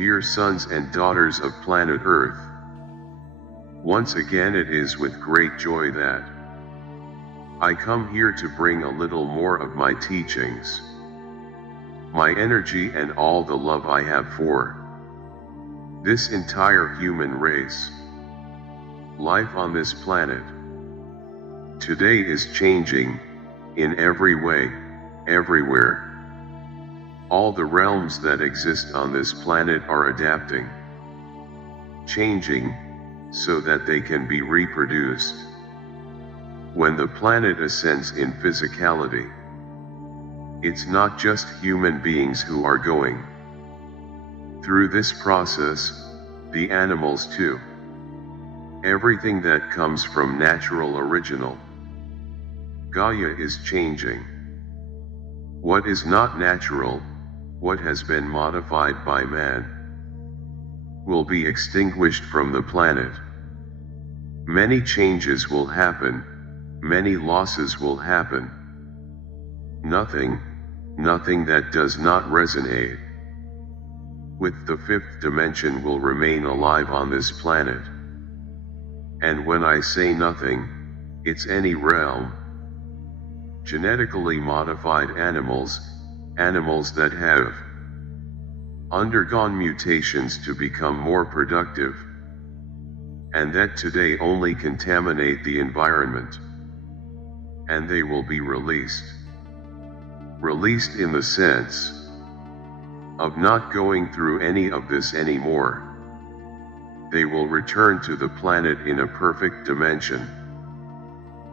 Dear sons and daughters of planet Earth, once again it is with great joy that I come here to bring a little more of my teachings, my energy and all the love I have for this entire human race. Life on this planet today is changing in every way, everywhere. All the realms that exist on this planet are adapting, changing, so that they can be reproduced. When the planet ascends in physicality, it's not just human beings who are going through this process, the animals too. Everything that comes from natural original Gaia is changing. What is not natural, what has been modified by man, will be extinguished from the planet. Many changes will happen, many losses will happen. Nothing that does not resonate with the fifth dimension will remain alive on this planet. And when I say nothing, it's any realm. Genetically modified animals that have undergone mutations to become more productive, and that today only contaminate the environment. And they will be released. Released in the sense of not going through any of this anymore. They will return to the planet in a perfect dimension,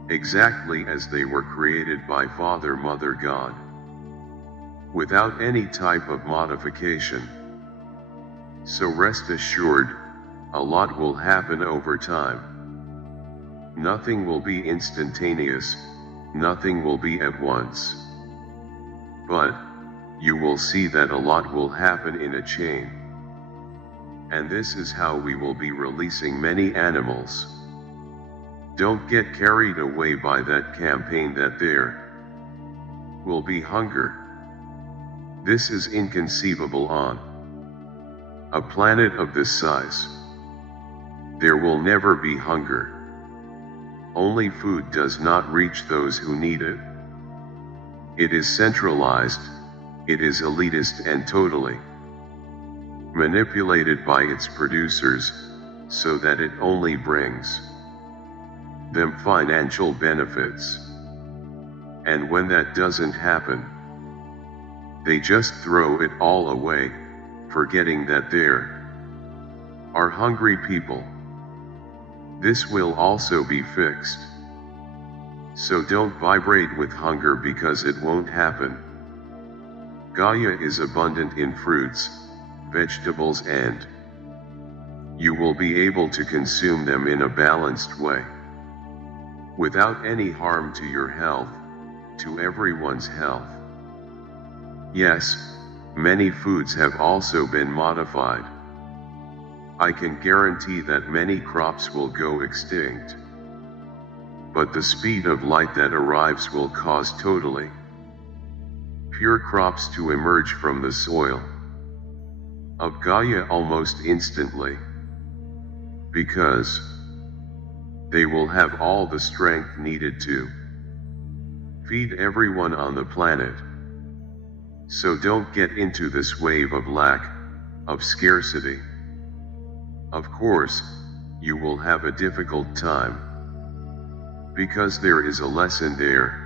exactly as they were created by Father, Mother, God, without any type of modification. So rest assured, a lot will happen over time. Nothing will be instantaneous, nothing will be at once. But you will see that a lot will happen in a chain. And this is how we will be releasing many animals. Don't get carried away by that campaign that there will be hunger. This is inconceivable on a planet of this size. There will never be hunger. Only food does not reach those who need it. It is centralized, it is elitist and totally manipulated by its producers, so that it only brings them financial benefits. And when that doesn't happen, they just throw it all away, forgetting that there are hungry people. This will also be fixed. So don't vibrate with hunger, because it won't happen. Gaia is abundant in fruits, vegetables, and you will be able to consume them in a balanced way, without any harm to your health, to everyone's health. Yes, many foods have also been modified. I can guarantee that many crops will go extinct. But the speed of light that arrives will cause totally pure crops to emerge from the soil of Gaia almost instantly, because they will have all the strength needed to feed everyone on the planet. So don't get into this wave of lack, of scarcity. Of course, you will have a difficult time, because there is a lesson there.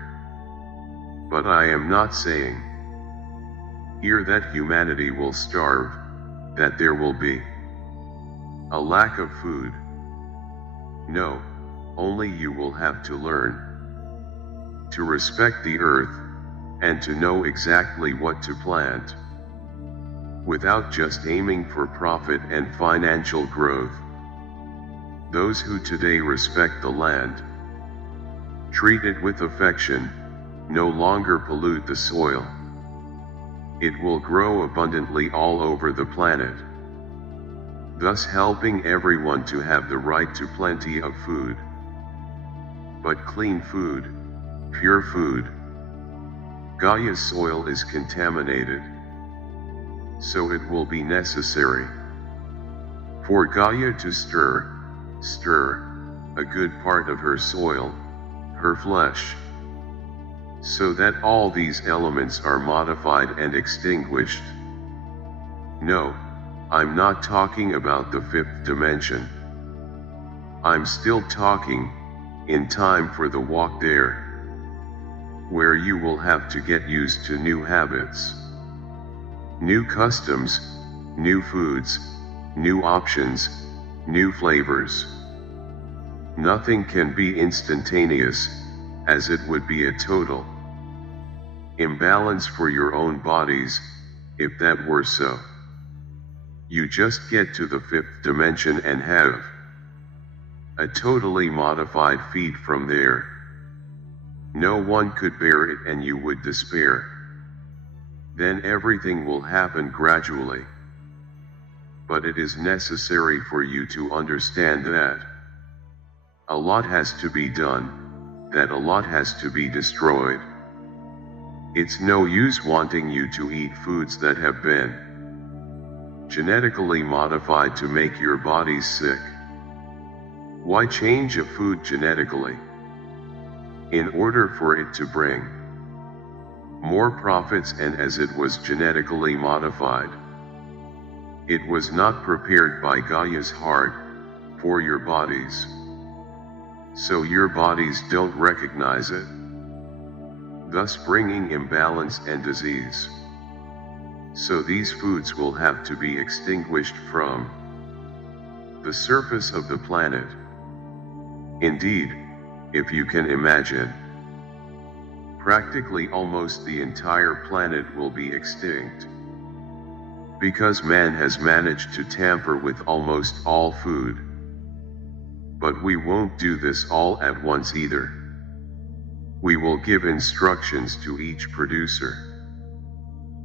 But I am not saying here that humanity will starve, that there will be a lack of food. No, only you will have to learn to respect the earth, and to know exactly what to plant, without just aiming for profit and financial growth. Those who today respect the land, treat it with affection, no longer pollute the soil. It will grow abundantly all over the planet, thus helping everyone to have the right to plenty of food. But clean food, pure food. Gaia's soil is contaminated, so it will be necessary for Gaia to stir a good part of her soil, her flesh, so that all these elements are modified and extinguished. No, I'm not talking about the fifth dimension. I'm still talking, in time for the walk there, where you will have to get used to new habits, new customs, new foods, new options, new flavors. Nothing can be instantaneous, as it would be a total imbalance for your own bodies, if that were so. You just get to the fifth dimension and have a totally modified feed from there. No one could bear it and you would despair. Then everything will happen gradually. But it is necessary for you to understand that a lot has to be done, that a lot has to be destroyed. It's no use wanting you to eat foods that have been genetically modified to make your bodies sick. Why change a food genetically? In order for it to bring more profits, and as it was genetically modified, it was not prepared by Gaia's heart for your bodies. So your bodies don't recognize it, thus bringing imbalance and disease. So these foods will have to be extinguished from the surface of the planet. Indeed, if you can imagine, practically almost the entire planet will be extinct, because man has managed to tamper with almost all food. But we won't do this all at once either. We will give instructions to each producer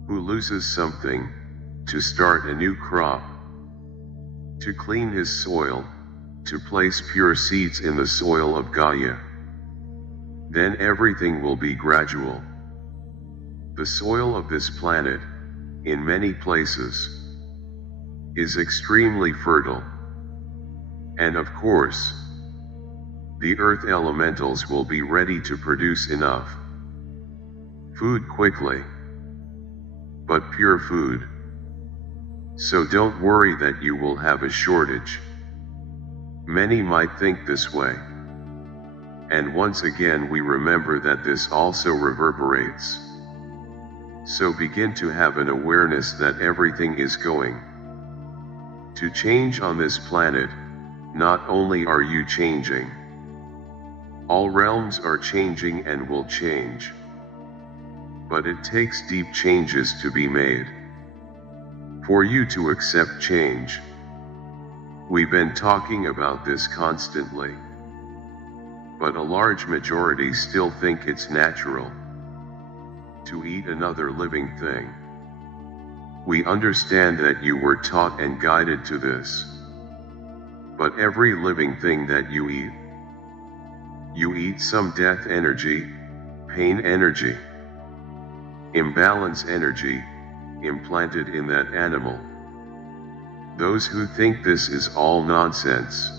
who loses something to start a new crop, to clean his soil, to place pure seeds in the soil of Gaia. Then everything will be gradual. The soil of this planet, in many places, is extremely fertile. And of course, the earth elementals will be ready to produce enough food quickly, but pure food. So don't worry that you will have a shortage. Many might think this way. And once again we remember that this also reverberates. So begin to have an awareness that everything is going to change on this planet. Not only are you changing, all realms are changing and will change. But it takes deep changes to be made for you to accept change. We've been talking about this constantly, but a large majority still think it's natural to eat another living thing. We understand that you were taught and guided to this. But every living thing that you eat some death energy, pain energy, imbalance energy, implanted in that animal. Those who think this is all nonsense,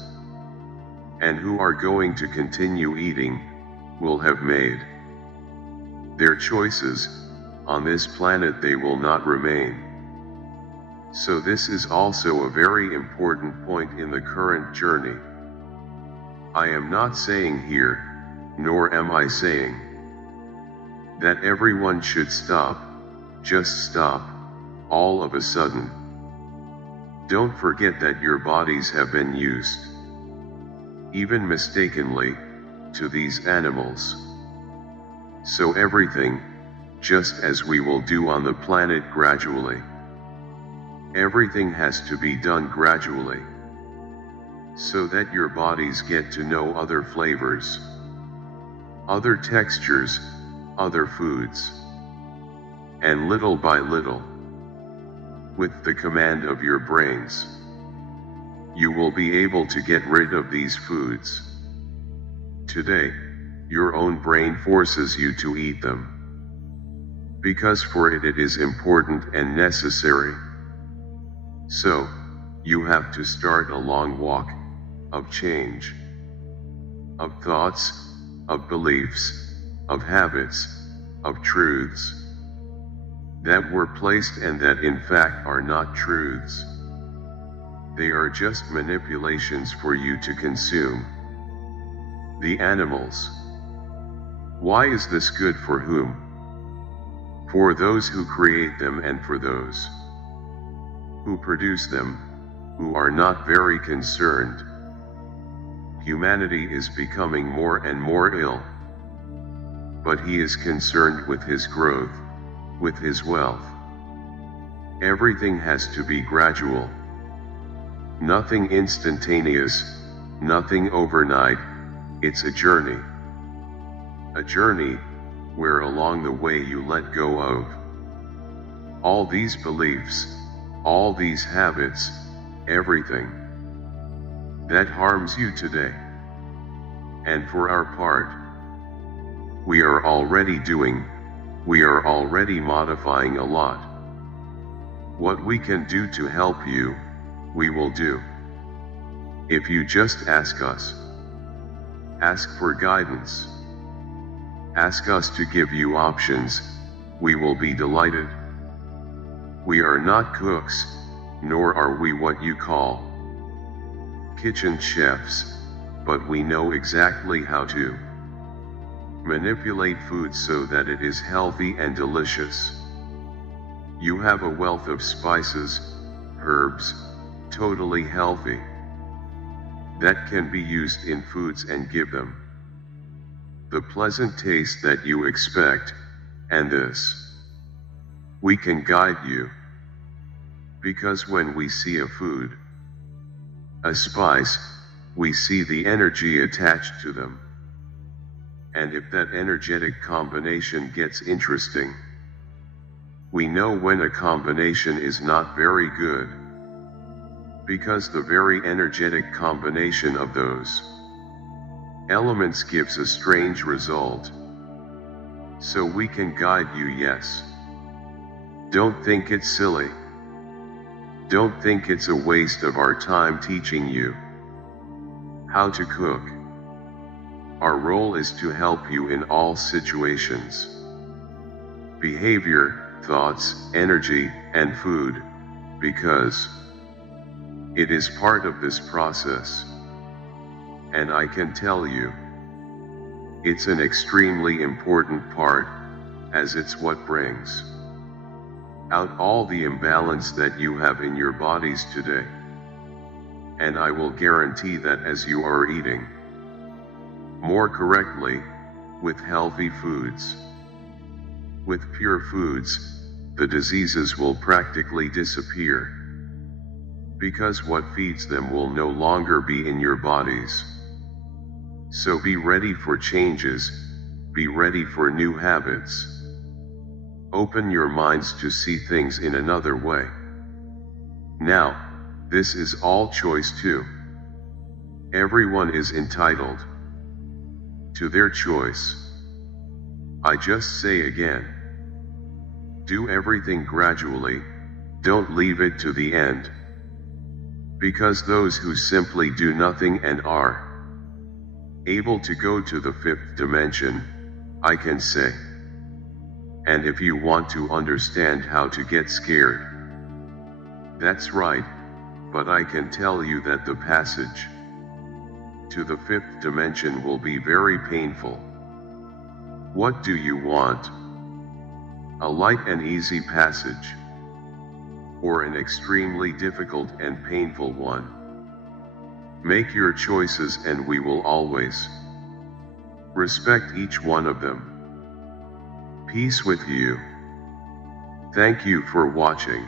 and who are going to continue eating, will have made their choices. On this planet they will not remain. So this is also a very important point in the current journey. I am not saying here, nor am I saying, that everyone should stop, just stop, all of a sudden. Don't forget that your bodies have been used, even mistakenly, to these animals. So everything, just as we will do on the planet gradually, everything has to be done gradually, so that your bodies get to know other flavors, other textures, other foods. And little by little, with the command of your brains, you will be able to get rid of these foods. Today, your own brain forces you to eat them, because for it is important and necessary. So, you have to start a long walk of change, of thoughts, of beliefs, of habits, of truths that were placed and that in fact are not truths. They are just manipulations for you to consume. The animals. Why is this good for whom? For those who create them and for those who produce them, who are not very concerned. Humanity is becoming more and more ill. But he is concerned with his growth, with his wealth. Everything has to be gradual. Nothing instantaneous, nothing overnight, it's a journey. A journey, where along the way you let go of all these beliefs, all these habits, everything that harms you today. And for our part, we are already modifying a lot. What we can do to help you, we will do. If you just ask us, ask for guidance, ask us to give you options, we will be delighted. We are not cooks, nor are we what you call kitchen chefs, but we know exactly how to manipulate food so that it is healthy and delicious. You have a wealth of spices, herbs, totally healthy, that can be used in foods and give them the pleasant taste that you expect, and this we can guide you. Because when we see a food, a spice, we see the energy attached to them. And if that energetic combination gets interesting, we know when a combination is not very good. Because the very energetic combination of those elements gives a strange result. So we can guide you, yes. Don't think it's silly. Don't think it's a waste of our time teaching you how to cook. Our role is to help you in all situations. Behavior, thoughts, energy, and food, because it is part of this process. And I can tell you, it's an extremely important part, as it's what brings out all the imbalance that you have in your bodies today. And I will guarantee that as you are eating more correctly, with healthy foods, with pure foods, the diseases will practically disappear. Because what feeds them will no longer be in your bodies. So be ready for changes, be ready for new habits. Open your minds to see things in another way. Now, this is all choice too. Everyone is entitled to their choice. I just say again, do everything gradually, don't leave it to the end. Because those who simply do nothing and are able to go to the fifth dimension, I can say. And if you want to understand how to get scared, that's right, but I can tell you that the passage to the fifth dimension will be very painful. What do you want? A light and easy passage, or an extremely difficult and painful one? Make your choices and we will always respect each one of them. Peace with you. Thank you for watching.